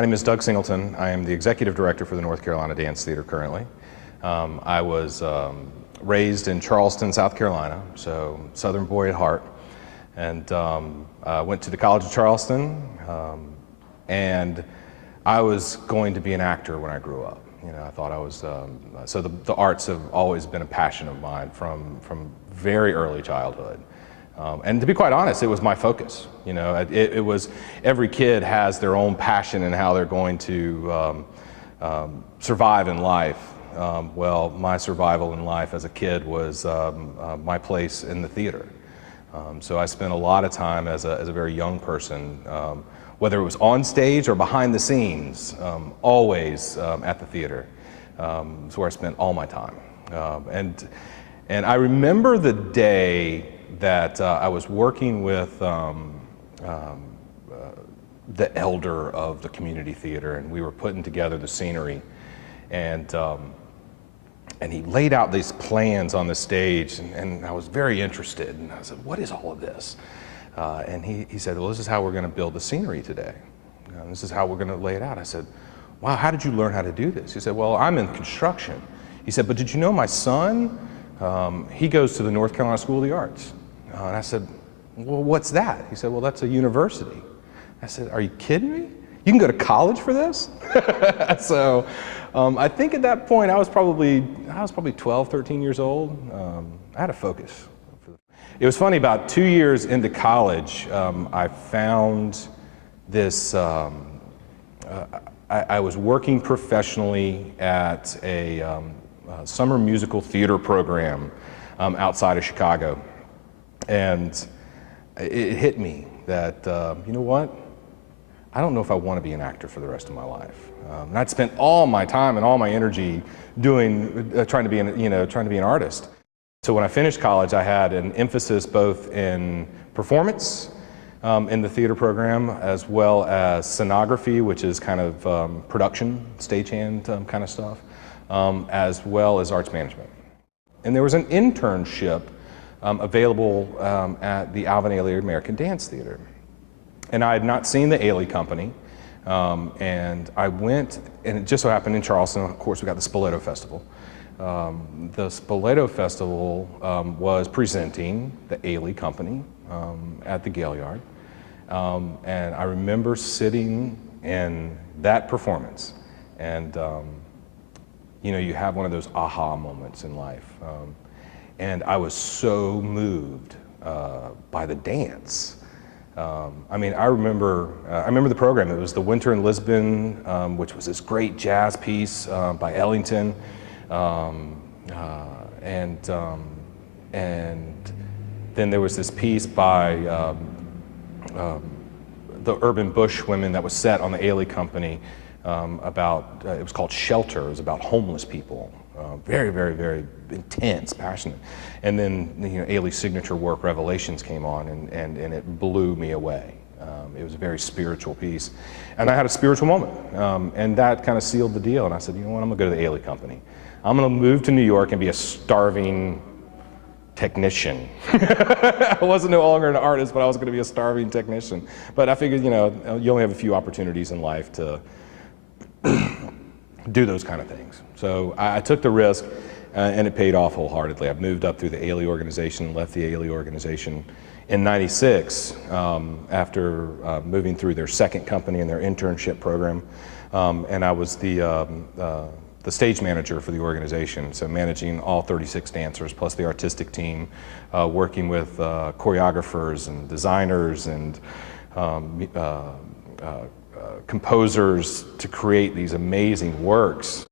My name is Doug Singleton. I am the Executive Director for the North Carolina Dance Theater currently. I was raised in Charleston, South Carolina, so Southern boy at heart, and went to the College of Charleston, and I was going to be an actor when I grew up. You know, I thought I was, so the arts have always been a passion of mine from very early childhood. And to be quite honest, it was my focus. You know, it was, every kid has their own passion in how they're going to survive in life. Well, my survival in life as a kid was my place in the theater. So I spent a lot of time as a very young person, whether it was on stage or behind the scenes, always at the theater. It's where I spent all my time. And I remember the day that I was working with the elder of the community theater, and we were putting together the scenery, and he laid out these plans on the stage, and I was very interested, and I said, what is all of this? And he said, well, this is how we're going to build the scenery today. This is how we're going to lay it out. I said, wow, how did you learn how to do this? He said, well, I'm in construction. He said, but did you know my son, he goes to the North Carolina School of the Arts. And I said, well, what's that? He said, well, that's a university. I said, are you kidding me? You can go to college for this? So I think at that point I was probably 12, 13 years old. I had a focus. It was funny, about 2 years into college, I found this, I was working professionally at a summer musical theater program outside of Chicago. And it hit me that, you know what? I don't know if I want to be an actor for the rest of my life. And I'd spent all my time and all my energy trying to be an artist. So when I finished college, I had an emphasis both in performance in the theater program, as well as scenography, which is kind of production, stagehand kind of stuff, as well as arts management. And there was an internship available at the Alvin Ailey American Dance Theater. And I had not seen the Ailey company, and I went, and it just so happened in Charleston, of course, we got the Spoleto Festival. The Spoleto Festival was presenting the Ailey company at the Gale Yard. And I remember sitting in that performance, and you know, you have one of those aha moments in life. And I was so moved by the dance. I mean, I remember the program. It was the Winter in Lisbon, which was this great jazz piece by Ellington, and then there was this piece by the Urban Bush women that was set on the Ailey company about, it was called Shelter. It was about homeless people. Very, very, very intense, passionate. And then, you know, Ailey's signature work, Revelations, came on, and it blew me away. It was a very spiritual piece. And I had a spiritual moment, and that kind of sealed the deal. And I said, you know what, I'm gonna go to the Ailey company. I'm gonna move to New York and be a starving technician. I wasn't no longer an artist, but I was gonna be a starving technician. But I figured, you know, you only have a few opportunities in life to do those kind of things. So I took the risk, and it paid off wholeheartedly. I've moved up through the Ailey organization, left the Ailey organization in '96 after moving through their second company in their internship program. And I was the stage manager for the organization, so managing all 36 dancers plus the artistic team, working with choreographers and designers and composers to create these amazing works.